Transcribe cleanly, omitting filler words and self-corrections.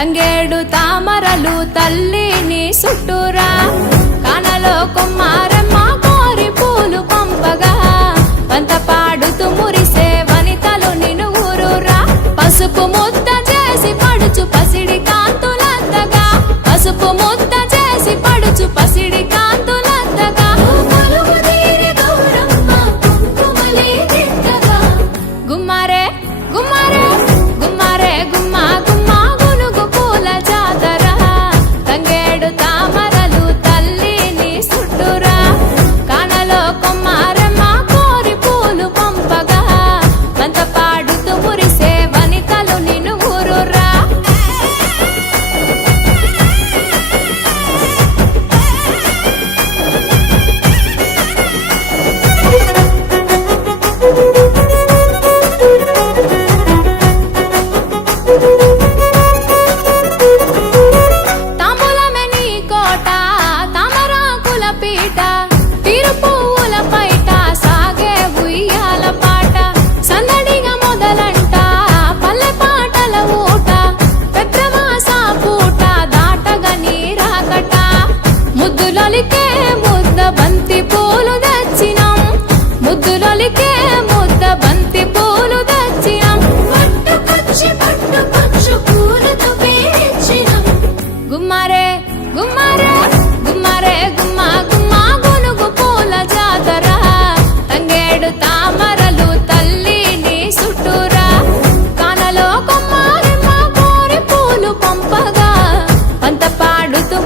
తంగేడు తామరలు తల్లిని చుట్టూరా కానలో కుమారమ్మ కోరి పూలు పంపగా పంత పాడుతూ మురిసే వనితలు నినుగురురా పసుపు ముద్ద చేసి పడుచు పసిడి కాంతులంతగా పసుపు ముద్ద చేసి పడుచు పసిడి కాంతులంతగా గుమ్మారే గుమ్మారే గుమ్మారే గుమ్మా గుమ్మా గునుగు పూల జాతర తంగేడు తామరలు తల్లిని చుట్టూరా కానలో కుమారమ్మ కోరి పూలు పంపగా పంత పాడుతూ మురిసే వనితలు నినుగురురా తాంబూలమే నీ కోట తామరాకుల పీట తీరు పువ్వుల పైట సాగే ఉయ్యాల పాట సందడిగా మొదలంట పల్లె పాటల ఊట పెద్రమాస పూట దాటగా నీరాకట ముద్దులొలికే ముద్ద బంతి పూలు తెచ్చినాం ముద్దులొలికే ముద్ద బంతి పూలు తెచ్చినాం పట్టుకొచ్చు పూలతో పేర్చినాం గుమ్మారే గుమ్మారే గుమ్మారే గుమ్మా గుమ్మా గునుగు పూల జాతర తంగేడు తామరలు తల్లిని చుట్టూరా కానలో కుమారమ్మ కోరి పూలు పంపగా పంత పాడుతూ